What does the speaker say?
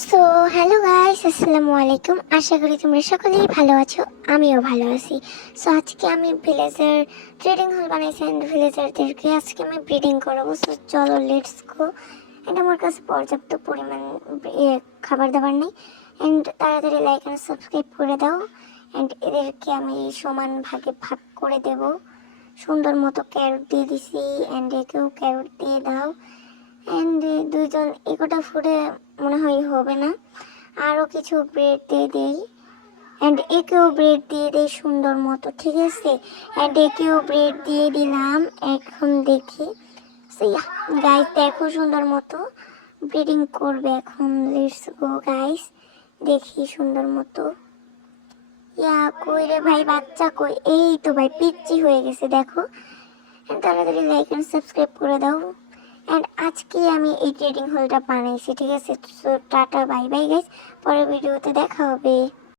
So hello guys, আসসালামু আলাইকুম। আশা করি তোমরা সকলেই ভালো আছো, আমিও ভালো আছি। সো আজকে আমি ভিলেজার ট্রেডিং হল বানাইছি অ্যান্ড ভিলেজারদেরকে আজকে আমি ব্রিডিং করাবো। সো চলো লেটস গো। অ্যান্ড আমার কাছে পর্যাপ্ত পরিমাণ খাবার দাবার নেই। অ্যান্ড তাড়াতাড়ি লাইক অ্যান্ড সাবস্ক্রাইব করে দাও। অ্যান্ড এদেরকে আমি সমান ভাগে ভাগ করে দেব। সুন্দর মতো ক্যারট দিয়ে দিছি, অ্যান্ড একেও ক্যারট দিয়ে দাও। অ্যান্ড দুইজন এগোটা ফুডে মনে হয় হবে না, আরও কিছু ব্রেড দিয়ে দেই। অ্যান্ড একেও ব্রেড দিয়ে দেই সুন্দর মতো, ঠিক আছে। অ্যান্ড একেও ব্রেড দিয়ে দিলাম। এখন দেখি গাইস, দেখো সুন্দর মতো ব্রিডিং করবে এখন। লেটস গো গাইস, দেখি সুন্দর মতো। কই রে ভাই, বাচ্চা কই? এই তো ভাই, পিচ্চি হয়ে গেছে দেখো। তাড়াতাড়ি লাইক এন্ড সাবস্ক্রাইব করে দাও। অ্যান্ড আজকে আমি এই ট্রেডিং হলটা বানাইছি, ঠিক আছে। So tata, bye bye guys, পরের ভিডিওতে দেখা হবে।